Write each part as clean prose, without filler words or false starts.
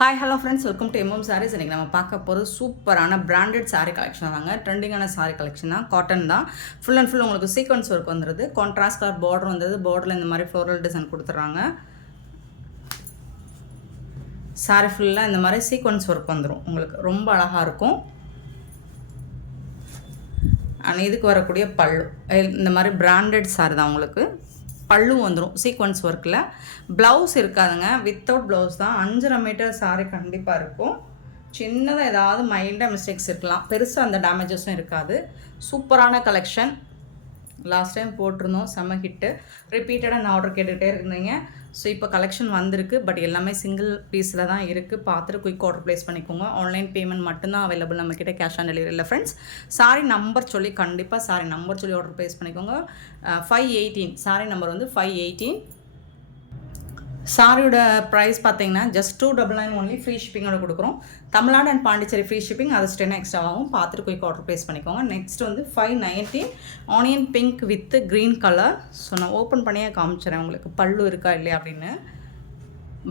Hi hello friends, welcome to MM sarees. இன்றைக்கி நம்ம பார்க்க போகிறது சூப்பரான பிராண்டட் சாரீ கலெக்ஷன் தாங்க. ட்ரெண்டிங்கான சாரீ கலெக்ஷன் தான். காட்டன் தான். ஃபுல் அண்ட் ஃபுல் உங்களுக்கு சீக்வன்ஸ் ஒர்க் வந்துடுது. கான்ட்ராஸ்ட் கலர் பார்டர் வந்தது. பார்டரில் இந்த மாதிரி ஃப்ளோரல் டிசைன் கொடுத்துட்றாங்க. சாரீ ஃபுல்லாக இந்த மாதிரி சீக்வன்ஸ் ஒர்க் வந்துடும். உங்களுக்கு ரொம்ப அழகாக இருக்கும். ஆனால் இதுக்கு வரக்கூடிய பல்லு இந்த மாதிரி பிராண்டட் சாரீ தான். உங்களுக்கு பல்லு வந்துடும் சீக்வன்ஸ் ஒர்க்கில். ப்ளவுஸ் இருக்காதுங்க, வித்தவுட் ப்ளவுஸ் தான். 5.5 மீட்டர் சாரீ கண்டிப்பாக இருக்கும். சின்னதாக ஏதாவது மைல்டாக மிஸ்டேக்ஸ் இருக்கலாம், பெருசாக அந்த டேமேஜஸும் இருக்காது. சூப்பரான கலெக்ஷன். லாஸ்ட் டைம் போட்டிருந்தோம், செம்ம ஹிட்டு. ரிப்பீட்டடாக நான் ஆர்டர் கேட்டுகிட்டே இருந்தீங்க. ஸோ இப்போ கலெக்ஷன் வந்திருக்கு. பட் எல்லாமே சிங்கிள் பீஸில் தான் இருக்குது. பார்த்துட்டு குயிக் ஆர்டர் ப்ளேஸ் பண்ணிக்கோங்க. ஆன்லைன் பேமெண்ட் மட்டும்தான் அவைலபிள் நம்மக்கிட்ட, கேஷ் ஆன் டெலிவரி இல்லை ஃப்ரெண்ட்ஸ். சாரி நம்பர் சொல்லி கண்டிப்பாக சாரி நம்பர் சொல்லி ஆர்டர் ப்ளேஸ் பண்ணிக்கோங்க. 518 சாரி நம்பர் வந்து 518. சாரியோட ப்ரைஸ் பார்த்தீங்கன்னா ஜஸ்ட் 299 ஒன்லி. ஃப்ரீ ஷிப்பிங்கோட கொடுக்குறோம். Tamil Nadu and Pondicherry free shipping, அது 10 எக்ஸ்ட்ரா ஆகும். பார்த்துட்டு குயிக் ஆர்டர் ப்ளேஸ் பண்ணிக்கோங்க. நெக்ஸ்ட் வந்து 519 onion pink with green colour. So நான் ஓப்பன் பண்ணியே காமிச்சிடறேன் உங்களுக்கு பல்லு இருக்கா இல்லையா அப்படின்னு.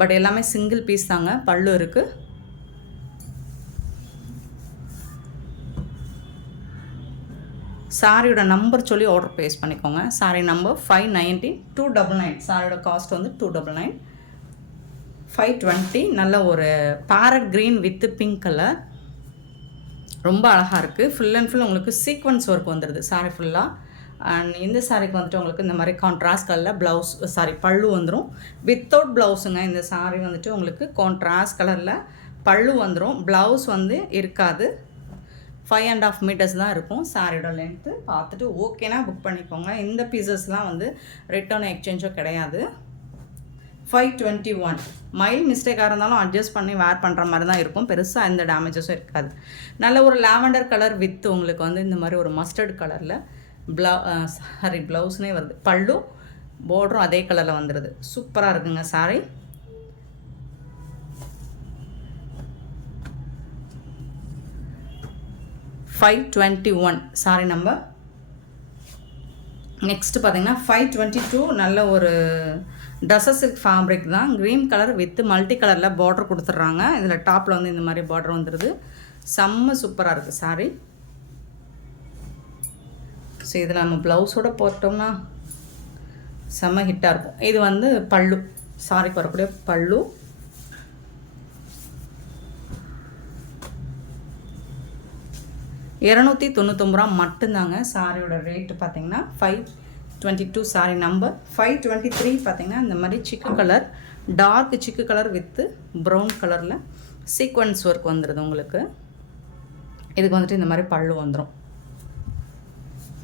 பட் எல்லாமே சிங்கிள் பீஸ் தாங்க, பல்லு இருக்குது. சாரியோட நம்பர் சொல்லி ஆர்டர் ப்ளேஸ் பண்ணிக்கோங்க. Sorry number 519 299. சாரியோட காஸ்ட் வந்து 299. 520 நல்ல ஒரு farad green with pink colour, ரொம்ப அழகாக இருக்குது. ஃபுல் அண்ட் ஃபுல் உங்களுக்கு சீக்வன்ஸ் ஒர்க் வந்துடுது சாரி ஃபுல்லாக. அண்ட் இந்த சாரிக்கு வந்துட்டு உங்களுக்கு இந்த மாதிரி கான்ட்ராஸ்ட் கலரில் ப்ளவுஸ் பல்லு வந்துடும். வித்தவுட் ப்ளவுஸுங்க. இந்த சாரி வந்துட்டு உங்களுக்கு கான்ட்ராஸ்ட் கலரில் பல்லு வந்துடும். ப்ளவுஸ் வந்து இருக்காது. 5.5 மீட்டர்ஸ் தான் இருக்கும் சாரியோட லென்த்து. பார்த்துட்டு ஓகேனா புக் பண்ணிக்கோங்க. இந்த பீசஸ்லாம் வந்து ரிட்டர்ன் எக்ஸ்சேஞ்சோ கிடையாது. 521 மைல்ட் மிஸ்டேக்காக இருந்தாலும் அட்ஜஸ்ட் பண்ணி வேர் பண்ணுற மாதிரி தான் இருக்கும். பெருசாக எந்த டேமேஜஸும் இருக்காது. நல்ல ஒரு லாவெண்டர் கலர் வித் உங்களுக்கு வந்து இந்த மாதிரி ஒரு மஸ்டர்ட் கலரில் ப்ளவுஸ்னே வருது. பல்லு பார்டரும் அதே கலரில் வந்துடுது. சூப்பராக இருக்குங்க சாரி. $521 sorry number. நெக்ஸ்ட்டு பார்த்தீங்கன்னா 522 நல்ல ஒரு டசர் சில்க் ஃபேப்ரிக் தான். க்ரீன் கலர் வித் மல்டி கலரில் பார்டர் கொடுத்துட்றாங்க. இதில் டாப்பில் வந்து இந்த மாதிரி பார்டர் வந்துடுது. செம்ம சூப்பராக இருக்குது சாரி. ஸோ இதில் நம்ம ப்ளவுஸோடு போட்டோம்னா செம்ம ஹிட்டாக இருக்கும். இது வந்து பல்லு, சாரிக்கு வரக்கூடிய பல்லு. $299 மட்டும்தாங்க. சாரியோட ரேட்டு பார்த்தீங்கன்னா 522 சாரி நம்பர். 523 பார்த்தீங்கன்னா இந்த மாதிரி சிக்கு கலர், டார்க் சிக்கு கலர் வித்து ப்ரௌன் கலரில் சீக்வன்ஸ் ஒர்க் வந்துடுது உங்களுக்கு. இதுக்கு வந்துட்டு இந்த மாதிரி பல்லு வந்துடும்.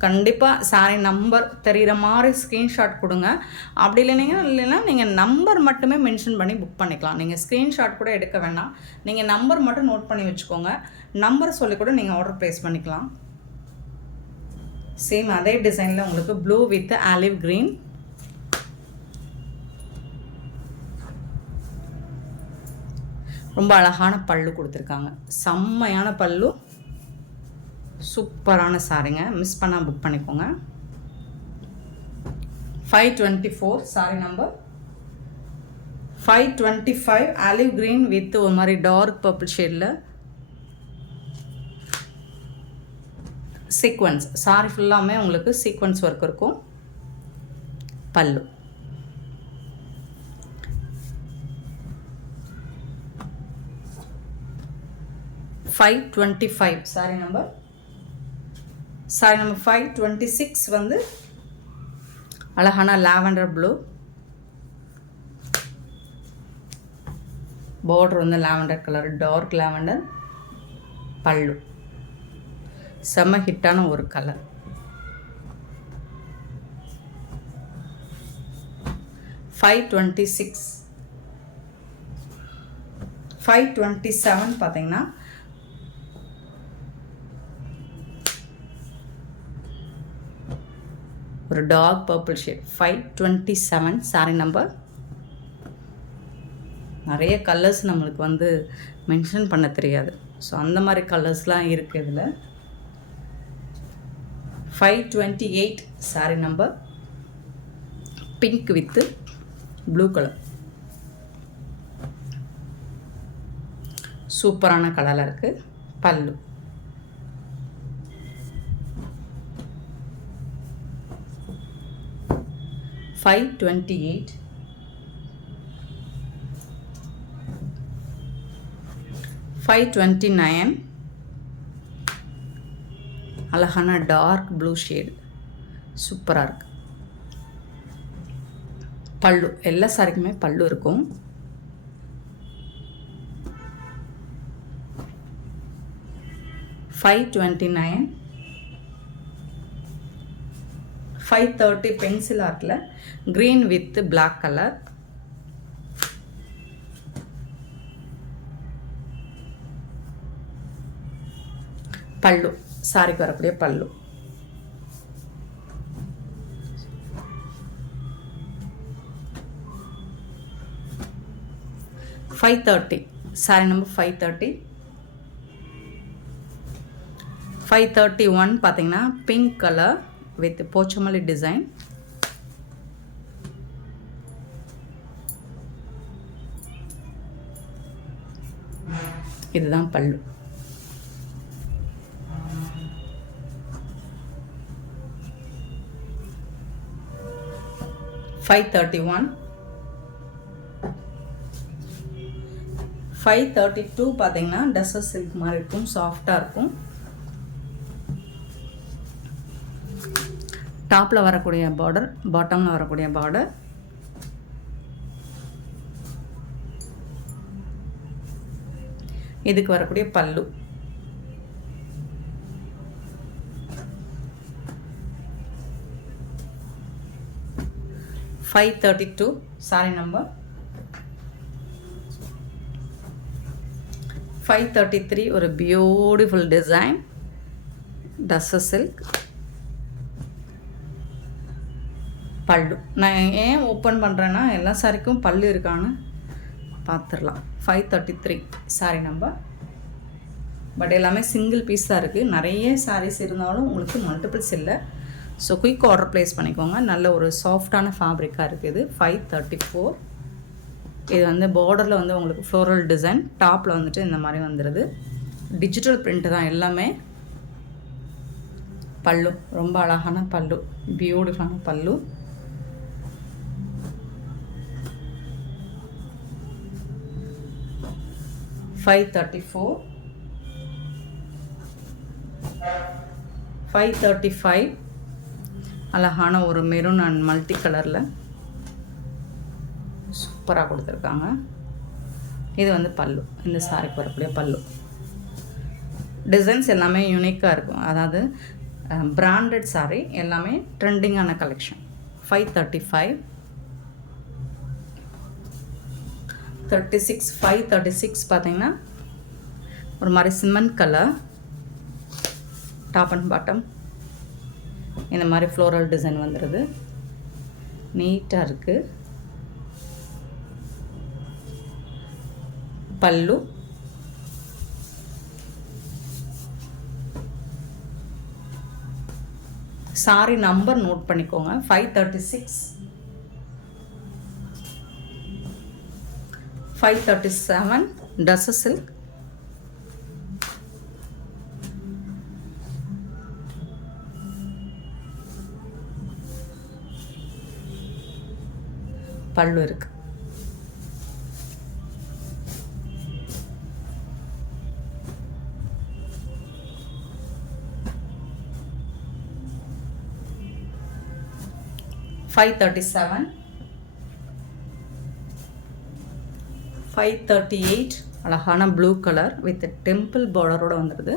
கண்டிப்பாக சாரி நம்பர் தெரிகிற மாதிரி ஸ்க்ரீன்ஷாட் கொடுங்க. அப்படி இல்லைன்னா நீங்கள் நம்பர் மட்டுமே மென்ஷன் பண்ணி புக் பண்ணிக்கலாம். நீங்கள் ஸ்க்ரீன்ஷாட் கூட எடுக்க வேண்டாம். நீங்கள் நம்பர் மட்டும் நோட் பண்ணி வச்சுக்கோங்க. நம்பர் சொல்லி கூட நீங்கள் ஆர்டர் ப்ளேஸ் பண்ணிக்கலாம். சேம் அதே டிசைனில் உங்களுக்கு ப்ளூ வித் ஆலிவ் க்ரீன். ரொம்ப அழகான பல்லு கொடுத்துருக்காங்க. செம்மையான பல்லு, சூப்பரான சாரிங்க. மிஸ் பண்ணால் புக் பண்ணிக்கோங்க. 524 sorry number. 525 olive green with ஒரு மாதிரி டார்க் பர்பிள் ஷேடில் சீக்வன்ஸ். சாரி ஃபுல்லாமே உங்களுக்கு சீக்வன்ஸ் ஒர்க் இருக்கும். பல்லு. $525 சாரி நம்பர். சாரி நம்பர் 526 வந்து அழகான லாவெண்டர் ப்ளூ, பார்டர் வந்து lavender colour, dark lavender, pallu. செம்ம ஹிட்டான ஒரு கலர். 526. 527 பார்த்தீங்கன்னா ஒரு dark purple shade. 527 sari number. நிறைய கலர்ஸ் நம்மளுக்கு வந்து மென்ஷன் பண்ண தெரியாது. ஸோ அந்த மாதிரி கலர்ஸ்லாம் இருக்குது இதில். 528 sorry number. Pink with blue colour. சூப்பரான கலரில் இருக்குது. பல்லு $528. $529. அழகான டார்க் ப்ளூ ஷேடு சூப்பராக இருக்குது. பல்லு எல்லா சாரிக்குமே பல்லு இருக்கும். $529. $530 பென்சில் ஆர்ட்டில் க்ரீன் வித் பிளாக் கலர். பல்லு சாரிக்கு வரக்கூடிய பல்லு. $530. Sorry number 530. 531 பார்த்தீங்கன்னா pink colour with Pochampally design. இதுதான் பல்லு. $531. 532 பார்த்தீங்கன்னா டஸ்ஸர் சில்க் மாதிரி இருக்கும், சாஃப்டாக இருக்கும். டாப்பில் வரக்கூடிய பார்டர், பாட்டமில் வரக்கூடிய பார்டர். இதுக்கு வரக்கூடிய பல்லு. $532 சாரி நம்பர். 533 ஒரு பியூட்டிஃபுல் டிசைன் டஸ்ஸர் சில்க். பல்லு நான் ஏன் ஓப்பன் பண்ணுறேன்னா எல்லா சாரிக்கும் பல்லு இருக்கான்னு பார்த்துடலாம். 533 சாரி நம்பர். பட் எல்லாமே சிங்கிள் பீஸ் தான் இருக்குது. நிறைய சாரீஸ் இருந்தாலும் உங்களுக்கு மல்டிபிள்ஸ் இல்லை. ஸோ குயிக் ஆர்டர் ப்ளேஸ் பண்ணிக்கோங்க. நல்ல ஒரு சாஃப்டான ஃபேப்ரிக்காக இருக்குது. 534. இது வந்து பார்டரில் வந்து உங்களுக்கு ஃப்ளோரல் டிசைன், டாப்பில் வந்துட்டு இந்த மாதிரி வந்துடுது. டிஜிட்டல் பிரிண்ட்டு தான் எல்லாமே. பல்லு ரொம்ப அழகான பல்லு, பியூட்டிஃபுல்லான பல்லு. $534. 535 அழகான ஒரு மெரூன் அண்ட் மல்டி கலரில் சூப்பராக கொடுத்துருக்காங்க. இது வந்து பல்லு, இந்த சாரிக்கு வரக்கூடிய பல்லு. டிசைன்ஸ் எல்லாமே யூனிக்காக இருக்கும். அதாவது பிராண்டட் சாரி எல்லாமே ட்ரெண்டிங்கான கலெக்ஷன். 535. 36. 536 பார்த்தீங்கன்னா ஒரு மாதிரி cement colour, top and bottom இந்த மாதிரி ஃப்ளோரல் டிசைன் வந்துடுது. நீட்டாக இருக்குது. பல்லு. சாரி நம்பர் நோட் பண்ணிக்கோங்க. 536. 537 டஸ்ஸர் சில்க். பல்லு இருக்கு. $537. 538 அழகான ப்ளூ கலர் வித் டெம்பிள் பார்டரோடு வந்துடுது.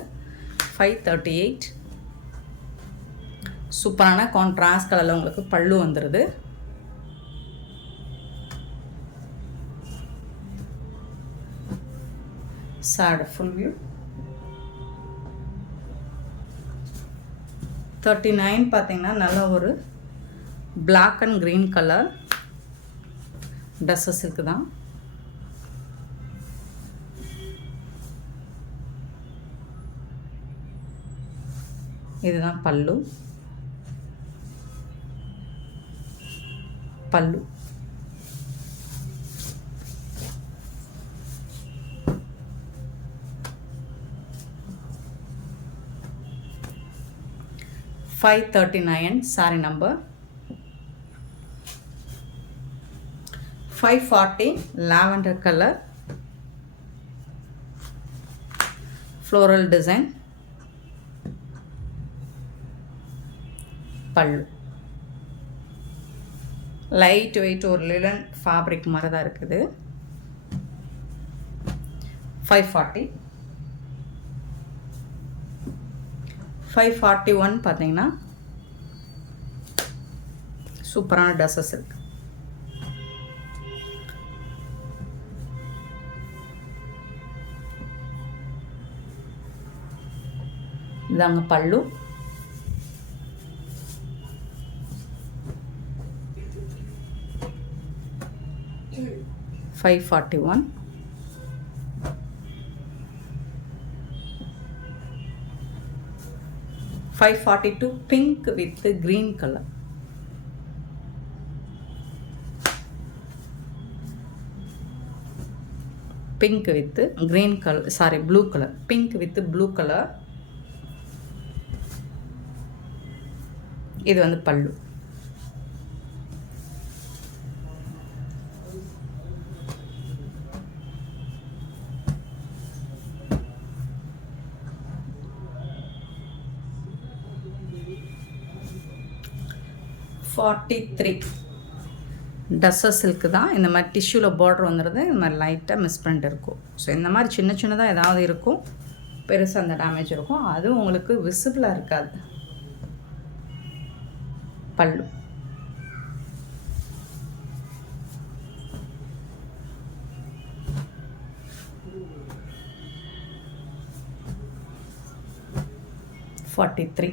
538 சூப்பரான கான்ட்ராஸ்ட் கலரில் உங்களுக்கு பல்லு வந்துடுது. Sorry full view. 39 பார்த்தீங்கன்னா நல்ல ஒரு black and green colour tussar silk தான். இதுதான் பல்லு. பல்லு 539 saree number. 540 lavender color, floral design, pallu. Light weight or linen fabric மாதிரி தான் இருக்குது. 540. 541 பார்த்தீங்கன்னா சூப்பரான ட்ரெஸ்ஸஸ் இருக்கு. இதாங்க பல்லு. $541. 542 pink with green color. Pink with green color, sorry, blue color. Pink with blue color. இது வந்து பல்லு. $43. டஸ்ஸர் சில்க்கு தான். இந்த மாதிரி டிஷ்யூவில் பார்டர் வந்துடுது. இந்த மாதிரி லைட்டாக மிஸ் பண்ணிட்டு இருக்கும். ஸோ இந்த மாதிரி சின்ன சின்னதாக ஏதாவது இருக்கும், பெருசாக அந்த டேமேஜ் இருக்கும், அது உங்களுக்கு விசிபிளாக இருக்காது. பல்லு. $43.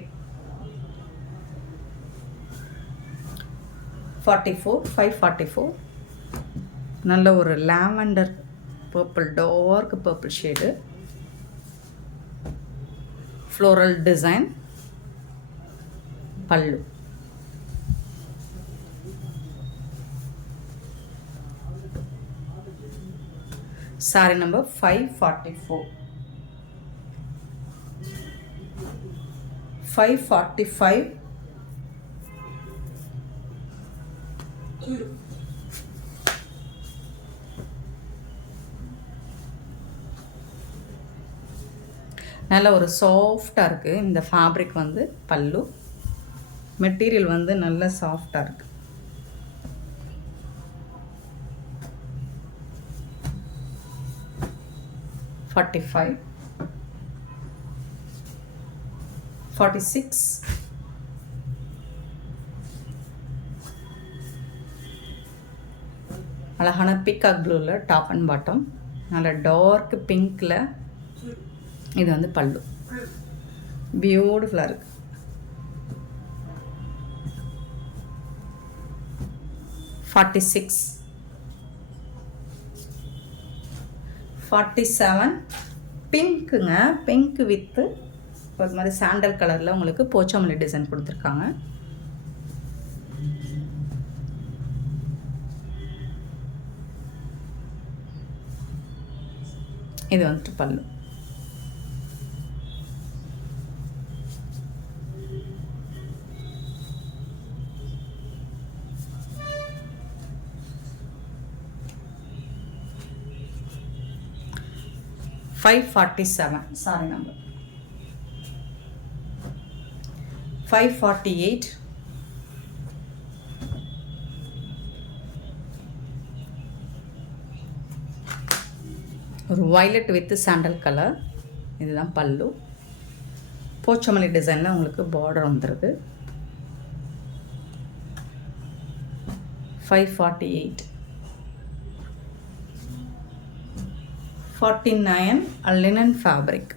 44. 544. நல்ல ஒரு lavender purple, dark purple shade, floral design, பல்லு. சாரி நம்பர் 544. 545. நல்ல ஒரு சாஃப்டாக இருக்குது இந்த ஃபேப்ரிக் வந்து. பல்லு மெட்டீரியல் வந்து நல்ல சாஃப்டாக இருக்குது. $45. 46. அழகான பீகாக் ப்ளூவில் டாப் அண்ட் பாட்டம், நல்ல டார்க் பிங்க்கில். இது வந்து பல்லு. பியூட்டிஃபுல்லாக இருக்குது. $46. 47. பிங்க்குங்க. பிங்க் வித்து ஒரு மாதிரி சாண்டல் கலரில் உங்களுக்கு போச்சமல்லி டிசைன் கொடுத்துருக்காங்க. இது வந்துட்டு பல்லு. $547. Sorry number. 548. ஒரு வயலட் வித் சாண்டல் கலர். இதுதான் பல்லு. போச்சமல்லி டிசைனில் உங்களுக்கு பார்டர் வந்துடுது. 548. 49. Linen fabric.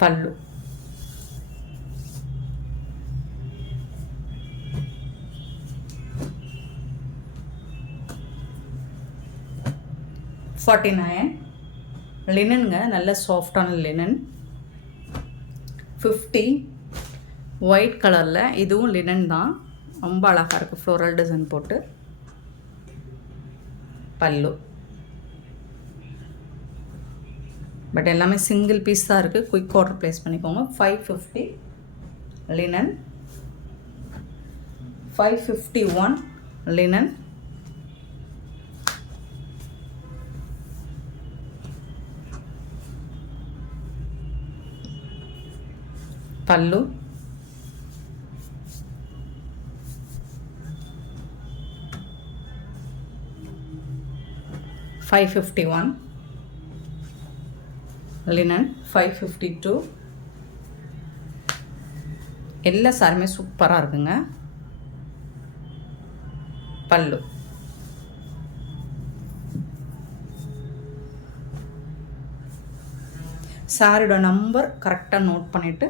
పళ్ళు. $49 லினனுங்க, நல்ல சாஃப்டான லினன். 50 ஒயிட் கலரில், இதுவும் லினன் தான், ரொம்ப அழகாக இருக்குது ஃப்ளோரல் டிசைன் போட்டு. பல்லு பட் எல்லாமே சிங்கிள் பீஸ் தான் இருக்குது. குயிக் ஆர்டர் ப்ளேஸ் பண்ணிக்கோங்க. 550 லினன், 551 லினன், பல்லு, 551 லினன், 552. எல்லா சாரியுமே சூப்பராக இருக்குங்க. பல்லு, சாரியோட நம்பர் கரெக்டாக நோட் பண்ணிவிட்டு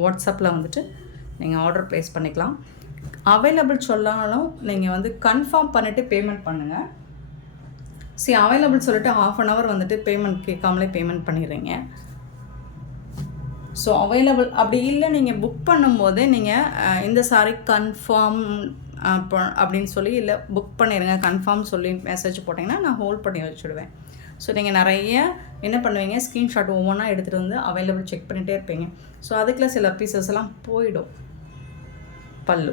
வாட்ஸ்அப்பில் வந்துட்டு நீங்கள் ஆர்டர் ப்ளேஸ் பண்ணிக்கலாம். அவைலபிள் சொல்லாலும் நீங்கள் வந்து கன்ஃபார்ம் பண்ணிவிட்டு பேமெண்ட் பண்ணுங்கள். அவைலபிள் சொல்லிட்டு ½ அன் ஹவர் வந்துட்டு பேமெண்ட் கேட்காமலே பேமெண்ட் பண்ணிடுறீங்க. ஸோ அவைலபிள் அப்படி இல்லை, நீங்கள் புக் பண்ணும்போதே நீங்கள் இந்த சாரி கன்ஃபார்ம் அப்படின்னு சொல்லி இல்லை புக் பண்ணிடுங்க கன்ஃபார்ம் சொல்லி மெசேஜ் போட்டிங்கன்னா நான் ஹோல்ட் பண்ணி வச்சுடுவேன். ஸோ நீங்கள் நிறைய என்ன பண்ணுவீங்க, ஸ்க்ரீன்ஷாட் ஒவ்வொன்றா எடுத்துகிட்டு வந்து அவைலபிள் செக் பண்ணிகிட்டே இருப்பீங்க. ஸோ அதுக்குள்ள சில பீசஸ் எல்லாம் போயிடும். பல்லு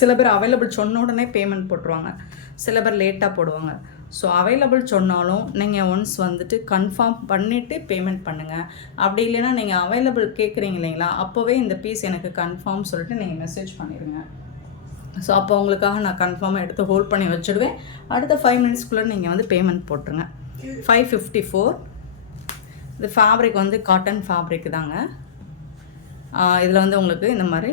சில பேர் அவைலபிள் சொன்ன உடனே பேமெண்ட் போட்டுருவாங்க, சில பேர் லேட்டாக போடுவாங்க. ஸோ அவைலபிள் சொன்னாலும் நீங்கள் ஒன்ஸ் வந்துட்டு கன்ஃபார்ம் பண்ணிவிட்டு பேமெண்ட் பண்ணுங்கள். அப்படி இல்லைன்னா நீங்கள் அவைலபிள் கேட்குறீங்க இல்லைங்களா, அப்போவே இந்த பீஸ் எனக்கு கன்ஃபார்ம் சொல்லிட்டு நீங்கள் மெசேஜ் பண்ணிடுங்க. ஸோ அப்போ உங்களுக்காக நான் கன்ஃபார்மாக எடுத்து ஹோல்ட் பண்ணி வச்சுடுவேன். அடுத்த 5 மினிட்ஸ்க்குள்ளே நீங்கள் வந்து பேமெண்ட் போட்டுருங்க. 554. இது ஃபேப்ரிக் வந்து காட்டன் ஃபேப்ரிக் தாங்க. இதில் வந்து உங்களுக்கு இந்த மாதிரி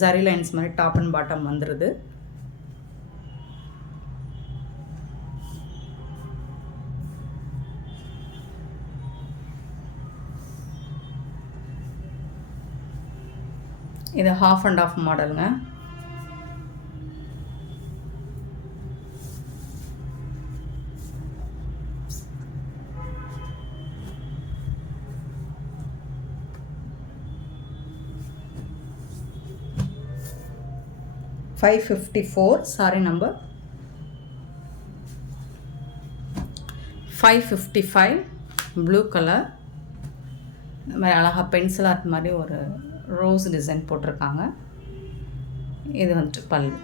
ஜரி லைன்ஸ் மாதிரி டாப் அண்ட் பாட்டம் வந்துடுது. இது ½ அண்ட் ½ மாடலுங்க. $554 சாரி நம்பர். 555 blue colour. இந்த மாதிரி அழகாக பென்சில் ஆர்ட் மாதிரி ஒரு ரோஸ் டிசைன் போட்டிருக்காங்க. இது வந்துட்டு பல்லு.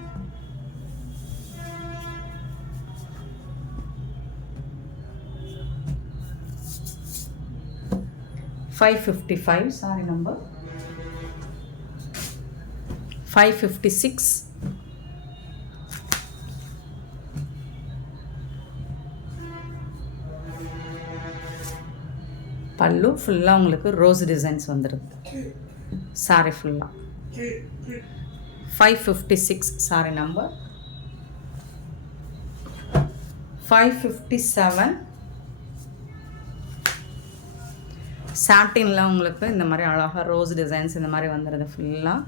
$555 சாரி நம்பர். 556 பல்லு. ஃபுல்லாக உங்களுக்கு ரோஸ் டிசைன்ஸ் வந்துடுது சாரி ஃபுல்லாக. 556 சாரி நம்பர். 557 சாட்டினில் உங்களுக்கு இந்த மாதிரி அழகாக ரோஸ் டிசைன்ஸ் இந்த மாதிரி வந்துடுது ஃபுல்லாக.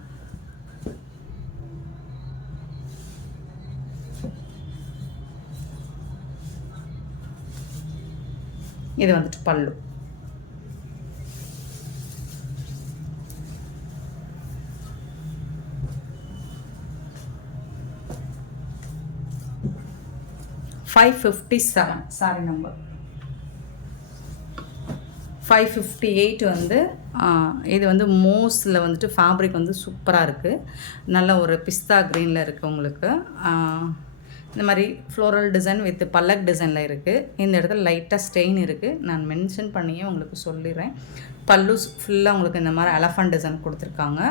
இது வந்துட்டு பல்லு. $557 சாரி நம்பர். 558 வந்து இது வந்து மோஸில் வந்துட்டு ஃபேப்ரிக் வந்து சூப்பராக இருக்குது. நல்ல ஒரு பிஸ்தா க்ரீனில் இருக்குது உங்களுக்கு. இந்த மாதிரி ஃப்ளோரல் டிசைன் வித் பல்லக் டிசைனில் இருக்குது. இந்த இடத்துல லைட்டாக ஸ்டெயின் இருக்குது, நான் மென்ஷன் பண்ணியே உங்களுக்கு சொல்லிடுறேன். பல்லு ஃபுல்லாக உங்களுக்கு இந்த மாதிரி எலஃபண்ட் டிசைன் கொடுத்துருக்காங்க.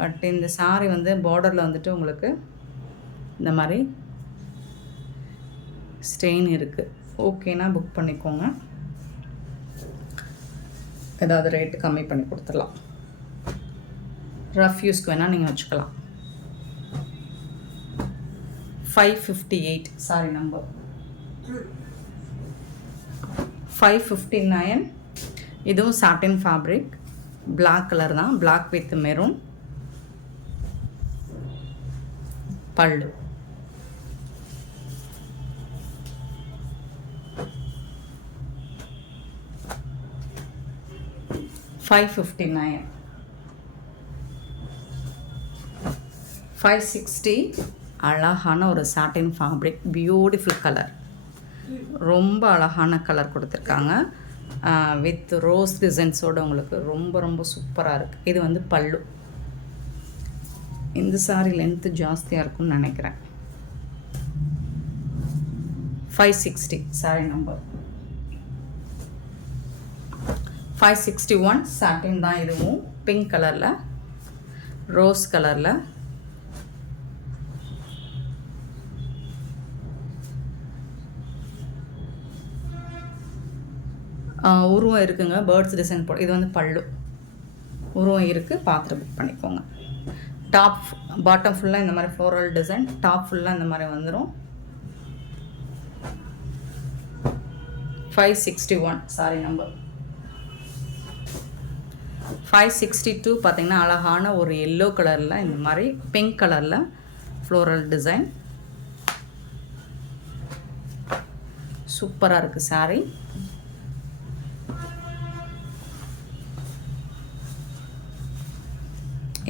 பட் இந்த சாரி வந்து பார்டரில் வந்துட்டு உங்களுக்கு இந்த மாதிரி ஸ்டெயின் இருக்குது. ஓகேனா புக் பண்ணிக்கோங்க. ஏதாவது ரேட்டு கம்மி பண்ணி கொடுத்துடலாம். ரஃப் யூஸ்க்கு வேணால் நீங்கள் வச்சுக்கலாம். 558 சாரி நம்பர். 559 இதுவும் சாட்டின் ஃபேப்ரிக், பிளாக் கலர் தான், பிளாக் வித் மெரூன். பல்லு. $559 560 அழகான ஒரு சாட்டின் ஃபேப்ரிக், பியூட்டிஃபுல் கலர், ரொம்ப அழகான கலர் கொடுத்துருக்காங்க. வித் ரோஸ் டிசைன்ஸோடு உங்களுக்கு ரொம்ப ரொம்ப சூப்பராக இருக்குது. இது வந்து பல்லு. இந்த சாரீ லென்த்து ஜாஸ்தியாக இருக்கும்னு நினைக்கிறேன். 560 சாரீ நம்பர் 561 சாட்டின் தான். இதுவும் பிங்க் கலரில், ரோஸ் கலரில், உருவம் இருக்குங்க. பேர்ட்ஸ் டிசைன் போ. இது வந்து பல்லு, உருவம் இருக்குது. பார்த்துட்டு புக் பண்ணிக்கோங்க. டாப் பாட்டம் ஃபுல்லாக இந்த மாதிரி ஃப்ளோரல் டிசைன், டாப் ஃபுல்லாக இந்த மாதிரி வந்துடும். 561 சாரி நம்பர் 562 பார்த்திங்கன்னா அழகான ஒரு எல்லோ கலரில் இந்த மாதிரி பிங்க் கலரில் ஃப்ளோரல் டிசைன், சூப்பராக இருக்குது சாரீ.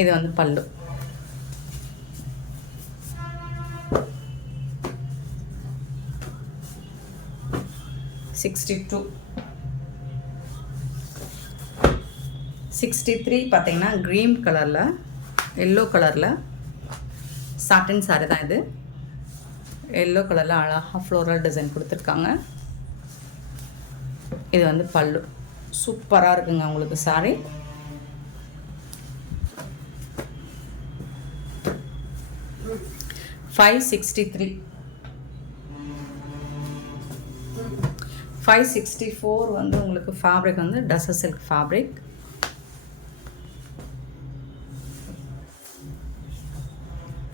இது வந்து பல்லு. $62 63 பார்த்தீங்கன்னா க்ரீன் கலரில், எல்லோ கலரில் சாட்டின் சாரி தான் இது. எல்லோ கலரில் அழகாக ஃப்ளோரல் டிசைன் கொடுத்துருக்காங்க. இது வந்து பல்லு. சூப்பராக இருக்குங்க உங்களுக்கு சாரி. $564 வந்து உங்களுக்கு ஃபேப்ரிக் வந்து டசர் சில்க் ஃபேப்ரிக்.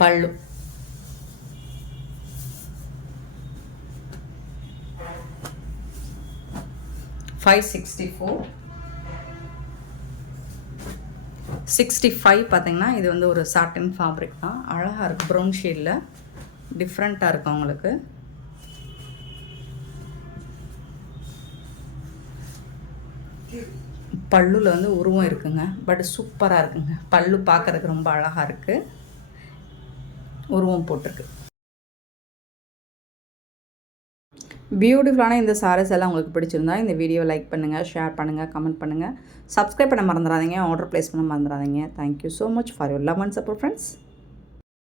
பல்லு. $564 65 பார்த்தீங்கன்னா இது வந்து ஒரு சாட்டின் ஃபேப்ரிக் தான். அழகாக இருக்குது. ப்ரௌன் ஷேடில் டிஃப்ரெண்ட்டாக இருக்கும் உங்களுக்கு. பல்லுவில் வந்து உருவம் இருக்குங்க. பட் சூப்பராக இருக்குங்க. பல்லு பார்க்குறதுக்கு ரொம்ப அழகாக இருக்குது. உருவம் போட்டிருக்கு. பியூட்டிஃபுல்லான இந்த சாரீஸ் எல்லாம் உங்களுக்கு பிடிச்சிருந்தா இந்த வீடியோ லைக் பண்ணுங்கள், ஷேர் பண்ணுங்கள், கமெண்ட் பண்ணுங்கள், சப்ஸ்கிரைப் பண்ண மறந்துடாதீங்க, ஆர்டர் ப்ளேஸ் பண்ண மறந்துடாதீங்க. Thank you so much for your love and support friends.